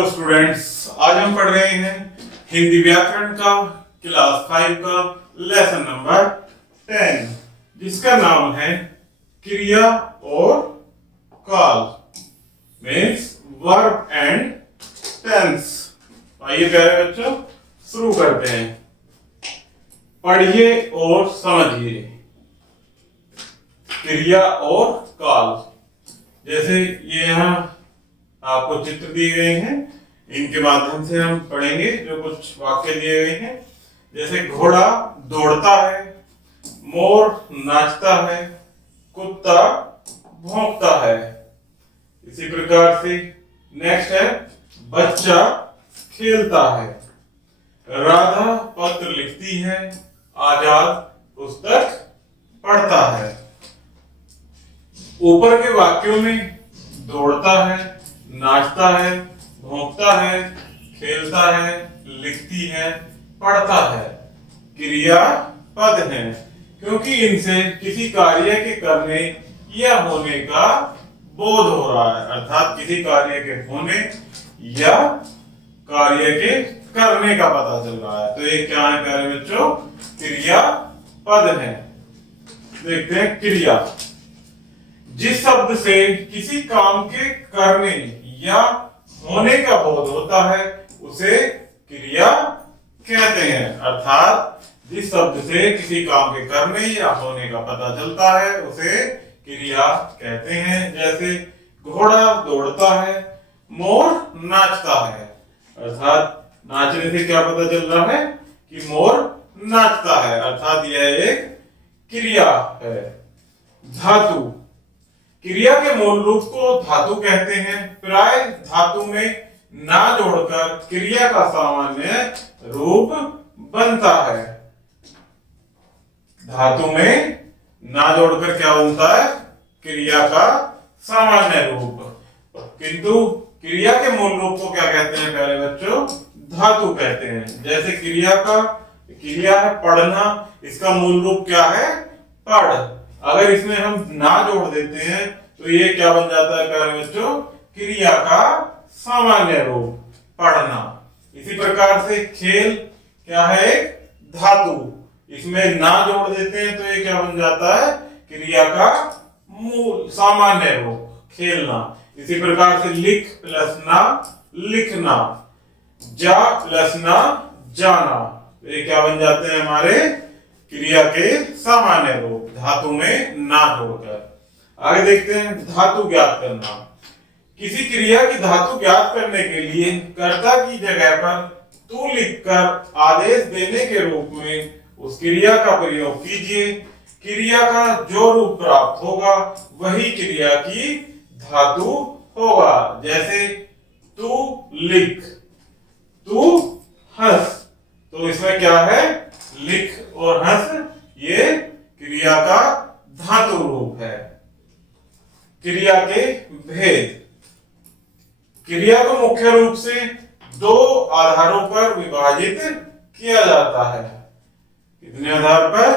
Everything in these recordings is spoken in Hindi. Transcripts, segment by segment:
हेलो स्टूडेंट्स, आज हम पढ़ रहे हैं हिंदी व्याकरण का क्लास 5 का लेसन नंबर 10 जिसका नाम है क्रिया और काल मीन्स वर्ब एंड टेंस। आइए प्यारे बच्चों शुरू करते हैं। पढ़िए और समझिए। क्रिया और काल, जैसे ये यहाँ आपको चित्र दिए गए हैं, इनके माध्यम से हम पढ़ेंगे। जो कुछ वाक्य दिए गए हैं, जैसे घोड़ा दौड़ता है, मोर नाचता है, कुत्ता भौंकता है। इसी प्रकार से नेक्स्ट है बच्चा खेलता है, राधा पत्र लिखती है, आजाद पुस्तक पढ़ता है। ऊपर के वाक्यों में दौड़ता है, नाचता है, भौंकता है, खेलता है, लिखती है, पढ़ता है क्रिया पद हैं, क्योंकि इनसे किसी कार्य के करने या होने का बोध हो रहा है, अर्थात किसी कार्य के होने या कार्य के करने का पता चल रहा है। तो ये क्या है प्यारे बच्चों? क्रिया पद है। देखते हैं क्रिया। जिस शब्द से किसी काम के करने या होने का बोध होता है उसे क्रिया कहते हैं, अर्थात जिस शब्द से किसी काम के करने या होने का पता चलता है उसे क्रिया कहते हैं। जैसे घोड़ा दौड़ता है, मोर नाचता है, अर्थात नाचने से क्या पता चल रहा है कि मोर नाचता है, अर्थात यह एक क्रिया है। धातु, क्रिया के मूल रूप को धातु कहते हैं। प्राय धातु में ना जोड़कर क्रिया का सामान्य रूप बनता है। धातु में ना जोड़कर क्या बनता है? क्रिया का सामान्य रूप। किंतु क्रिया के मूल रूप को क्या कहते हैं प्यारे बच्चों? धातु कहते हैं। जैसे क्रिया है पढ़ना, इसका मूल रूप क्या है? पढ़। अगर इसमें हम ना जोड़ देते हैं तो ये क्या बन जाता है प्यारे बच्चों? क्रिया का सामान्य रूप, पढ़ना। इसी प्रकार से खेल क्या है? एक धातु, इसमें ना जोड़ देते हैं तो ये क्या बन जाता है? क्रिया का मूल सामान्य रूप, खेलना। इसी प्रकार से लिख प्लस ना, लिखना। जा प्लस ना, जाना। तो ये क्या बन जाते हैं हमारे? क्रिया के सामान्य रूप, धातु में ना जोड़कर। आगे देखते हैं धातु ज्ञात करना। किसी क्रिया की धातु ज्ञात करने के लिए कर्ता की जगह पर तू लिखकर आदेश देने के रूप में उस क्रिया का प्रयोग कीजिए। क्रिया का जो रूप प्राप्त होगा वही क्रिया की धातु होगा। जैसे तू लिख, तू हंस, तो इसमें क्या है? लिख और हंस, ये क्रिया का धातु रूप है। क्रिया के भेद, क्रिया को मुख्य रूप से दो आधारों पर विभाजित किया जाता है। कितने आधार पर?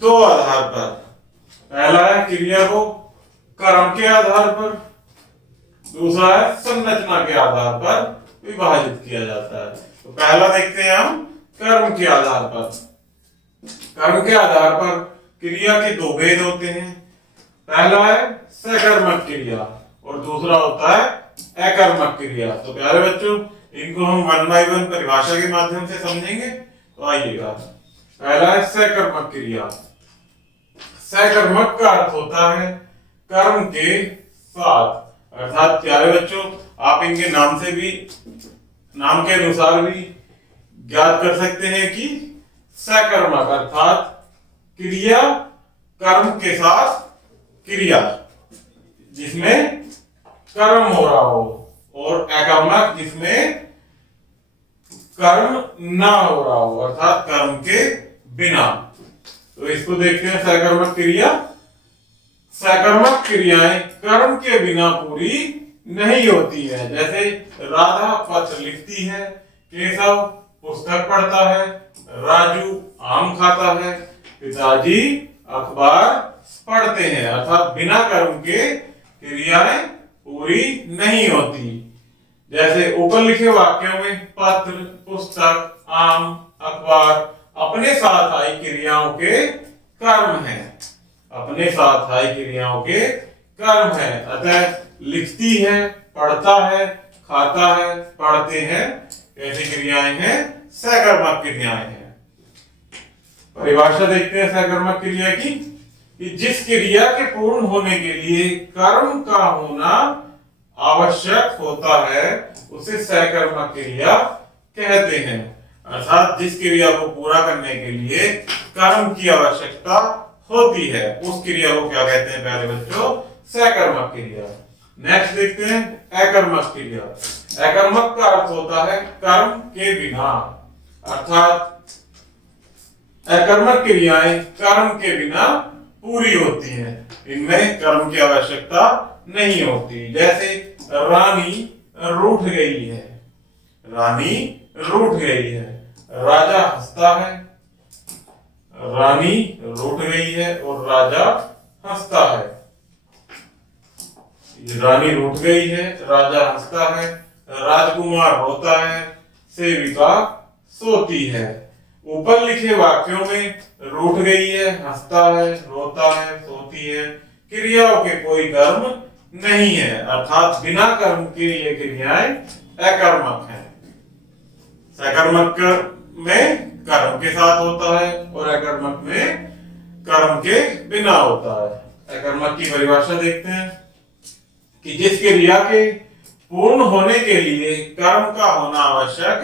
दो आधार पर। पहला है क्रिया को कर्म के आधार पर, दूसरा है संरचना के आधार पर विभाजित किया जाता है। तो पहला देखते हैं हम कर्म के आधार पर। कर्म के आधार पर क्रिया के दो भेद होते हैं। पहला है सकर्मक क्रिया और दूसरा होता है अकर्मक क्रिया। तो प्यारे बच्चों इनको हम 1 by 1 परिभाषा के माध्यम से समझेंगे। तो आइएगा, पहला है सकर्मक क्रिया। सकर्मक का अर्थ होता है कर्म के साथ, अर्थात प्यारे बच्चों आप इनके नाम से भी, नाम के अनुसार भी ज्ञात कर सकते हैं कि सकर्मक अर्थात क्रिया कर्म के साथ क्रिया जिसमें कर्म हो रहा हो, और अकर्मक जिसमें कर्म ना हो रहा हो, अर्थात कर्म के बिना। तो इसको देखते हैं सकर्मक क्रिया। सकर्मक क्रियाएं कर्म के बिना पूरी नहीं होती है। जैसे राधा पत्र लिखती है, केशव पुस्तक पढ़ता है, राजू आम खाता है, पिताजी अखबार पढ़ते हैं, अर्थात बिना कर्म के क्रियाएं पूरी नहीं होती। जैसे ऊपर लिखे वाक्यों में पत्र, पुस्तक, आम, अखबार अपने साथ आई क्रियाओं के कर्म है। अपने साथ आई क्रियाओं के कर्म है। अतः लिखती है, पढ़ता है, खाता है, पढ़ते हैं, ऐसी क्रियाएं हैं सकर्मक क्रियाएं हैं। परिभाषा देखते हैं सकर्मक क्रिया की कि जिस क्रिया के पूर्ण होने के लिए कर्म का होना आवश्यक होता है उसे सकर्मक क्रिया कहते हैं। अर्थात जिस क्रिया को पूरा करने के लिए कर्म की आवश्यकता होती है उस क्रिया को क्या कहते हैं प्यारे बच्चों? सकर्मक क्रिया। नेक्स्ट देखते हैं अकर्मक क्रिया। अकर्मक का अर्थ होता है कर्म के बिना, अर्थात अकर्मक क्रियाएं कर्म के बिना पूरी होती हैं, इनमें कर्म की आवश्यकता नहीं होती। जैसे रानी रूठ गई है, रानी रूठ गई है, राजा हंसता है, रानी रूठ गई है और राजा हंसता है। रानी रूठ गई है, राजा हंसता है, राजकुमार रोता है, सेविका सोती है। ऊपर लिखे वाक्यों में रूठ गई है, हंसता है, रोता है, सोती है क्रियाओं के कोई कर्म नहीं है, अर्थात बिना कर्म के ये क्रियाएं अकर्मक हैं। सकर्मक में कर्म के साथ होता है और अकर्मक में कर्म के बिना होता है। अकर्मक की परिभाषा देखते हैं कि जिस क्रिया के पूर्ण होने के लिए कर्म का होना आवश्यक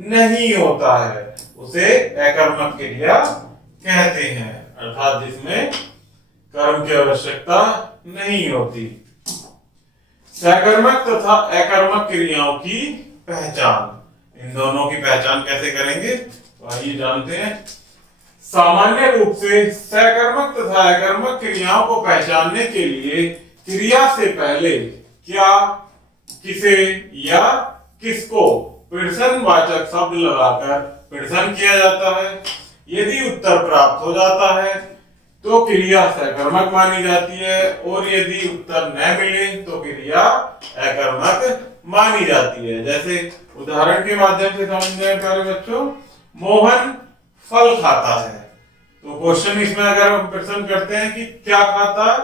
नहीं होता है उसे अकर्मक क्रिया कहते हैं, अर्थात जिसमें कर्म की आवश्यकता नहीं होती। सकर्मक तथा अकर्मक क्रियाओं की पहचान, इन दोनों की पहचान कैसे करेंगे तो आइए जानते हैं। सामान्य रूप से सकर्मक तथा अकर्मक क्रियाओं को पहचानने के लिए क्रिया से पहले क्या, किसे या किसको प्रश्नवाचक शब्द लगाकर प्रश्न किया जाता है। यदि उत्तर प्राप्त हो जाता है तो क्रिया सकर्मक मानी जाती है और यदि उत्तर न मिले तो क्रिया अकर्मक मानी जाती है। जैसे उदाहरण के माध्यम से समझें प्यारे बच्चों, मोहन फल खाता है, तो क्वेश्चन इसमें अगर हम प्रश्न करते हैं कि क्या खाता है,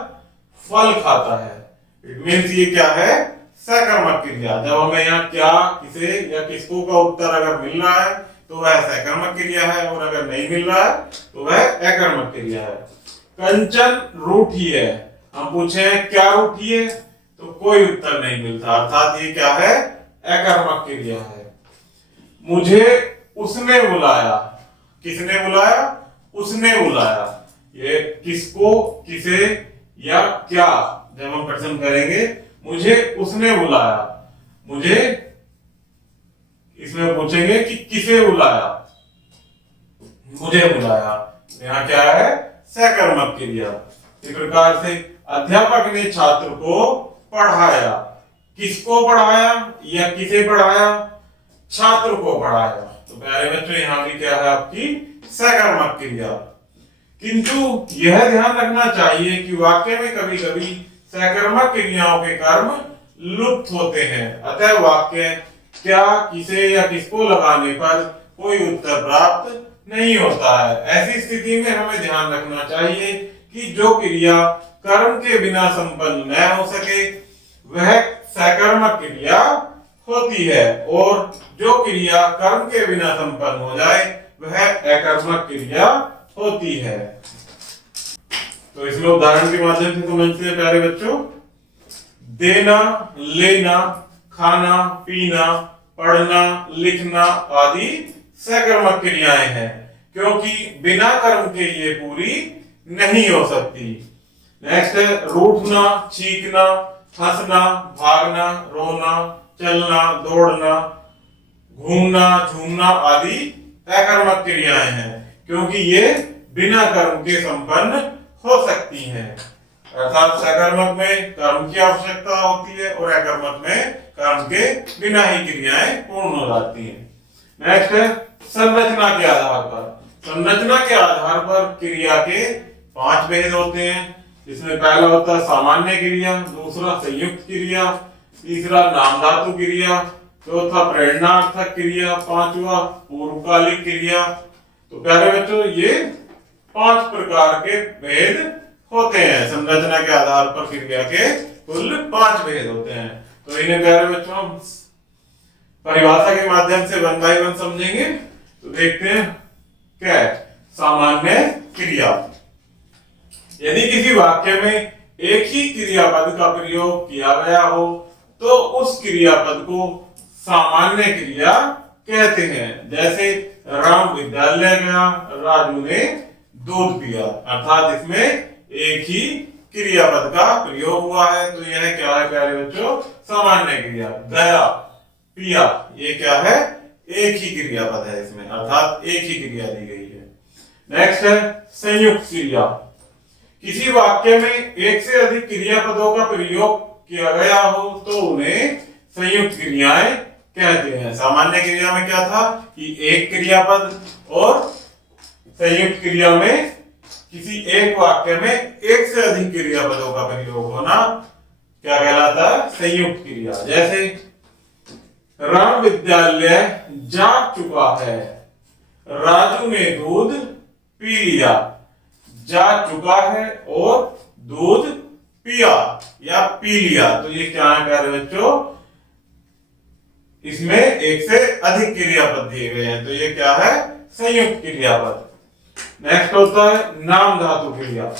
फल खाता है, इट मीन्स ये क्या है? सकर्मक क्रिया। जब हमें यहाँ क्या, किसे या किसको का उत्तर अगर मिल रहा है तो वह सकर्मक क्रिया है और अगर नहीं मिल रहा है तो वह अकर्मक क्रिया है। कंचन रूठी है, हम पूछे क्या रूठी है तो कोई उत्तर नहीं मिलता, अर्थात ये क्या है? अकर्मक क्रिया है। मुझे उसने बुलाया, किसने बुलाया? उसने बुलाया। ये किसको, किसे या क्या जब हम प्रश्न करेंगे, मुझे उसने बुलाया, मुझे इसमें पूछेंगे कि किसे बुलाया, मुझे बुलाया, यहाँ क्या है? सकर्मक क्रिया। इस प्रकार से अध्यापक ने छात्र को पढ़ाया, किसको पढ़ाया या किसे पढ़ाया? छात्र को पढ़ाया। तो प्यारे बच्चों यहाँ भी क्या है? आपकी सकर्मक क्रिया। किंतु यह ध्यान रखना चाहिए कि वाक्य में कभी कभी सकर्मक क्रियाओं के कर्म लुप्त होते हैं, अतः वाक्य क्या, किसे या किसको लगाने पर कोई उत्तर प्राप्त नहीं होता है। ऐसी स्थिति में हमें ध्यान रखना चाहिए कि जो क्रिया कर्म के बिना संपन्न न हो सके वह सकर्मक क्रिया होती है और जो क्रिया कर्म के बिना संपन्न हो जाए वह अकर्मक क्रिया होती है। तो इसमें उदाहरण के माध्यम से समझते हैं प्यारे बच्चों। देना, लेना, खाना, पीना, पढ़ना, लिखना आदि सकर्मक क्रियाएं हैं क्योंकि बिना कर्म के ये पूरी नहीं हो सकती। नेक्स्ट है रूठना, चीखना, हंसना, भागना, रोना, चलना, दौड़ना, घूमना, झूमना आदि अकर्मक क्रियाएं हैं क्योंकि ये बिना कर्म के संपन्न हो सकती हैं। अर्थात सकर्मक में कर्म की आवश्यकता होती है और अकर्मक में कर्म के बिना ही क्रियाएं पूर्ण हो जाती हैं। नेक्स्ट है संरचना के आधार पर। संरचना के आधार पर क्रिया के 5 भेद होते हैं, जिसमें पहला होता है सामान्य क्रिया, दूसरा संयुक्त क्रिया, तीसरा नाम धातु क्रिया, चौथा प्रेरणार्थक क्रिया, पांचवा पूर्वकालिक क्रिया। तो प्यारे बच्चों ये 5 प्रकार के भेद होते हैं। संरचना के आधार पर क्रिया के कुल 5 भेद होते हैं। तो इन्हें प्यारे बच्चों हम परिभाषा के माध्यम से 1 बाय 1 समझेंगे। तो देखते हैं क्या है सामान्य क्रिया। यदि किसी वाक्य में एक ही क्रियापद का प्रयोग किया गया हो तो उस क्रियापद को सामान्य क्रिया कहते हैं। जैसे राम विद्यालय गया, राजू ने दूध पिया, अर्थात इसमें एक ही क्रियापद का प्रयोग हुआ है। तो यह क्या है प्यारे बच्चों? सामान्य क्रिया। गया, पिया, ये क्या है? एक ही क्रियापद है इसमें, अर्थात एक ही क्रिया दी गई है। नेक्स्ट है संयुक्त क्रिया। किसी वाक्य में एक से अधिक क्रियापदों का प्रयोग किया गया हो तो उन्हें संयुक्त क्रियाएं कहते हैं। सामान्य क्रिया में क्या था कि एक क्रियापद, और संयुक्त क्रिया में किसी एक वाक्य में एक से अधिक क्रियापदों का प्रयोग होना क्या कहलाता है? संयुक्त क्रिया। जैसे राम विद्यालय जा चुका है, राजू ने दूध पी लिया। जा चुका है और दूध पिया या पी लिया, तो ये क्या है प्यारे बच्चों? इसमें एक से अधिक क्रियापद दिए गए हैं, तो ये क्या है? संयुक्त क्रियापद। नेक्स्ट होता है नाम धातु क्रिया।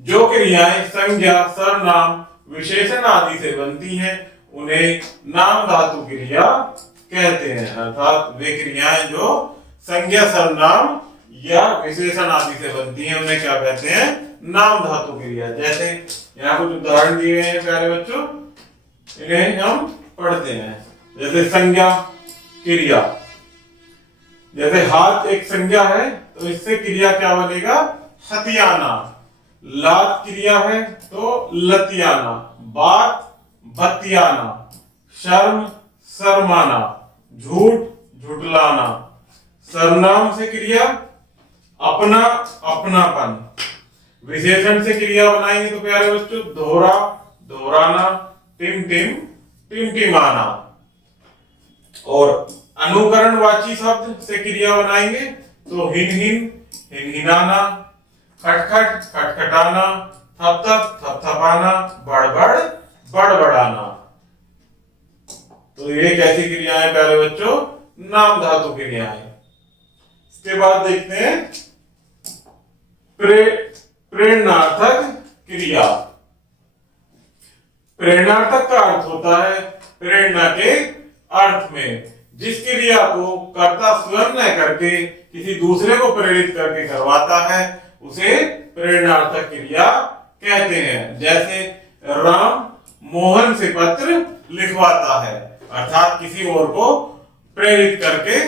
जो क्रियाएं संज्ञा, सर्वनाम, विशेषण आदि से बनती हैं उन्हें नाम धातु क्रिया कहते हैं। अर्थात वे क्रियाएं जो संज्ञा, सर्वनाम या विशेषण आदि से बनती हैं उन्हें क्या कहते हैं? नाम धातु क्रिया। जैसे यहाँ कुछ उदाहरण दिए हैं प्यारे बच्चों, इन्हें हम पढ़ते हैं। जैसे संज्ञा क्रिया, जैसे हाथ एक संज्ञा है तो इससे क्रिया क्या बनेगा? हथियाना। लात क्रिया है तो लतियाना। बात बतियाना। शर्म शर्माना। झूठ झुटलाना। सर्वनाम से क्रिया अपना अपनापन। विशेषण से क्रिया बनाएंगे तो प्यारे बच्चों दोहरा दोहराना। टिम टिमटिमाना। और अनुकरणवाची शब्द से क्रिया बनाएंगे तो हिनहिनाना। खटखट खटखटाना। थपथप थपथपाना। बड़बड़ बड़बड़ाना। तो ये कैसी क्रियाएं प्यारे बच्चों? नाम धातु क्रियाएं। इसके बाद देखते हैं प्रेरणार्थक क्रिया। प्रेरणार्थक का अर्थ होता है प्रेरणा के अर्थ में जिस क्रिया को कर्ता स्वयं न करके किसी दूसरे को प्रेरित करके करवाता है उसे प्रेरणार्थक क्रिया कहते हैं। जैसे राम मोहन से पत्र लिखवाता है, अर्थात किसी और को प्रेरित करके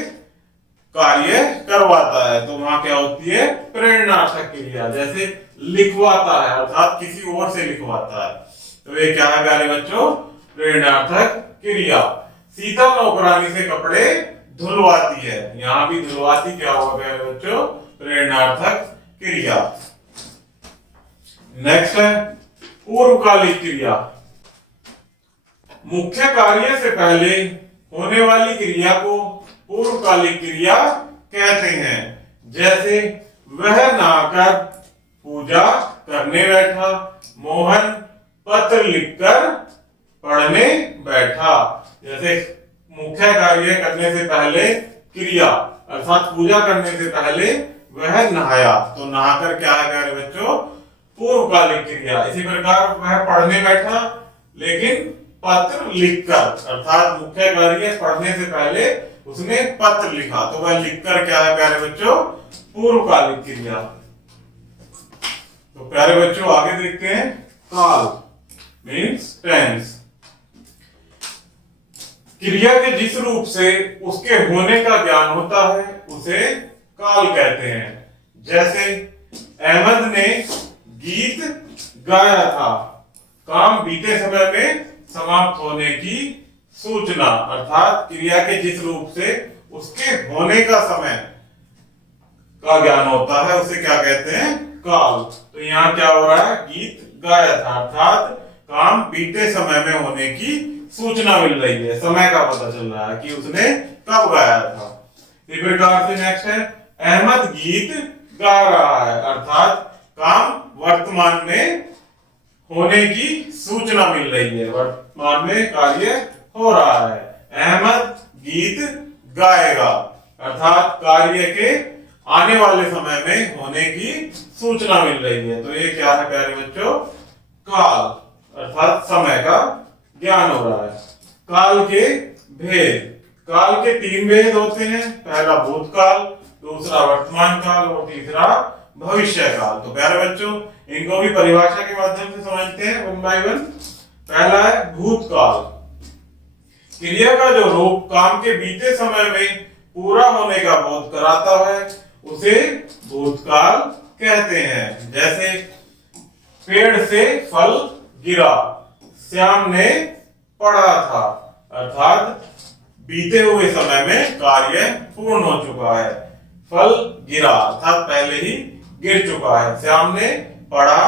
कार्य करवाता है, तो वहां क्या होती है? प्रेरणार्थक क्रिया। जैसे लिखवाता है अर्थात किसी और से लिखवाता है, तो ये क्या है प्यारे बच्चों? प्रेरणार्थक क्रिया। सीता नौकरानी से कपड़े धुलवाती है, यहां भी धुलवाती क्या होगा प्यारे बच्चों? प्रेरणार्थक क्रिया। नेक्स्ट है पूर्वकालिक क्रिया। मुख्य कार्य से पहले होने वाली क्रिया को पूर्वकालिक क्रिया कहते हैं। जैसे वह नहाकर पूजा करने बैठा, मोहन पत्र लिखकर पढ़ने बैठा। जैसे मुख्य कार्य करने से पहले क्रिया अर्थात पूजा करने से पहले वह नहाया, तो नहाकर क्या है प्यारे बच्चों? पूर्वकालिक क्रिया। इसी प्रकार वह पढ़ने बैठा लेकिन पत्र लिखकर, अर्थात मुख्य कार्य पढ़ने से पहले उसने पत्र लिखा, तो वह लिखकर क्या है प्यारे बच्चों? पूर्वकालिक क्रिया। तो प्यारे बच्चों आगे देखते हैं काल मीन्स टेंस। क्रिया के जिस रूप से उसके होने का ज्ञान होता है उसे काल कहते हैं। जैसे अहमद ने गीत गाया था, काम बीते समय में समाप्त होने की सूचना, अर्थात क्रिया के जिस रूप से उसके होने का समय का ज्ञान होता है उसे क्या कहते हैं? काल। तो यहाँ क्या हो रहा है? गीत गाया था, अर्थात काम बीते समय में होने की सूचना मिल रही है, समय का पता चल रहा है कि उसने कब गाया था। इसी प्रकार से नेक्स्ट है अहमद गीत गा रहा है, अर्थात काम वर्तमान में होने की सूचना मिल रही है, वर्तमान में कार्य हो रहा है। अहमद गीत गाएगा अर्थात कार्य के आने वाले समय में होने की सूचना मिल रही है। तो ये क्या है प्यारे बच्चों, काल अर्थात समय का ज्ञान हो रहा है। काल के भेद, काल के 3 भेद होते हैं, पहला भूतकाल, दूसरा वर्तमान काल और तीसरा भविष्य काल। तो प्यारे बच्चों इनको भी परिभाषा के माध्यम से समझते हैं वन बाय वन। पहला है भूतकाल, क्रिया का जो रूप काम के बीते समय में पूरा होने का बोध कराता है उसे भूतकाल कहते हैं। जैसे पेड़ से फल गिरा, श्याम ने पढ़ा था, अर्थात बीते हुए समय में कार्य पूर्ण हो चुका है। फल गिरा अर्थात पहले ही गिर चुका है, श्याम ने पढ़ा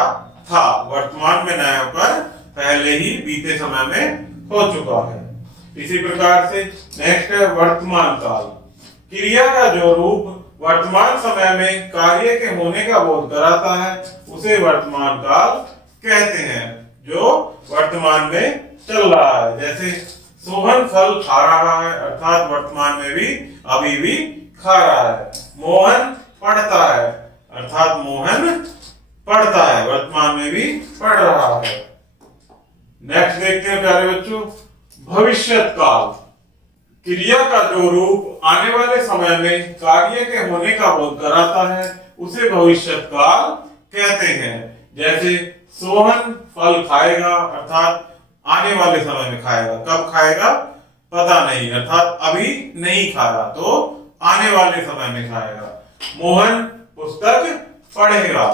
था वर्तमान में न होकर पहले ही बीते समय में हो चुका है। इसी प्रकार से नेक्स्ट है वर्तमान काल, क्रिया का जो रूप वर्तमान समय में कार्य के होने का बोध कराता है उसे वर्तमान काल कहते हैं, जो वर्तमान में चल रहा है। जैसे सोहन फल खा रहा है अर्थात वर्तमान में भी अभी भी खा रहा है। मोहन पढ़ता है अर्थात मोहन पढ़ता है, वर्तमान में भी पढ़ रहा है। नेक्स्ट देखते हैं प्यारे बच्चों भविष्यत काल, क्रिया का जो रूप आने वाले समय में कार्य के होने का बोध कराता है उसे भविष्यत काल कहते हैं। जैसे सोहन फल खाएगा अर्थात आने वाले समय में खाएगा, कब खाएगा पता नहीं अर्थात अभी नहीं खाया तो आने वाले समय में खाएगा। मोहन पुस्तक पढ़ेगा,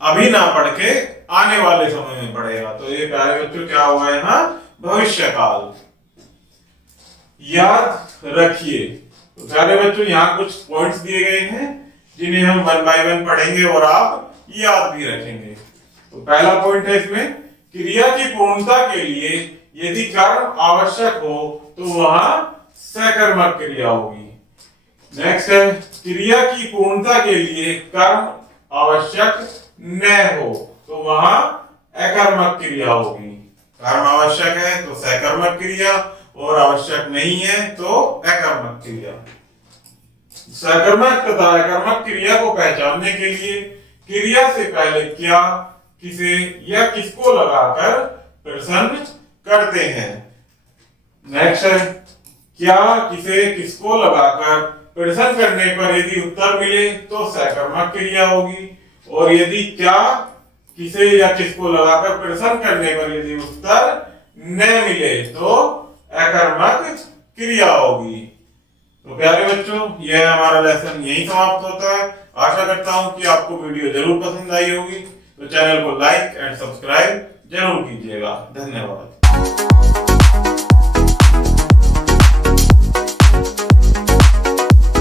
अभी ना पढ़ के आने वाले समय में पढ़ेगा। तो ये प्यारे बच्चों क्या हुआ यहाँ भविष्य काल। याद रखिए, तो प्यारे बच्चों यहाँ कुछ पॉइंट्स दिए गए हैं जिन्हें हम वन बाय वन पढ़ेंगे और आप याद भी रखेंगे। तो पहला पॉइंट है इसमें क्रिया की पूर्णता के लिए यदि कर्म आवश्यक हो तो वहां सकर्मक क्रिया होगी। नेक्स्ट है क्रिया की पूर्णता के लिए कर्म आवश्यक न हो तो वहां अकर्मक क्रिया होगी। कर्म आवश्यक है तो सकर्मक क्रिया और आवश्यक नहीं है तो अकर्मक क्रिया। सकर्मक तथा अकर्मक क्रिया को पहचानने के लिए क्रिया से पहले क्या, किसे या किसको लगाकर प्रश्न करते हैं। नेक्स्ट है क्या, किसे, किसको लगाकर प्रश्न करने पर यदि उत्तर मिले तो सकर्मक क्रिया होगी, और यदि क्या, किसे या किसको लगाकर प्रश्न करने पर यदि उत्तर न मिले तो अकर्मक क्रिया होगी। तो प्यारे बच्चों यह हमारा लेसन यही समाप्त होता है। आशा करता हूं कि आपको वीडियो जरूर पसंद आई होगी, तो चैनल को लाइक एंड सब्सक्राइब जरूर कीजिएगा। धन्यवाद।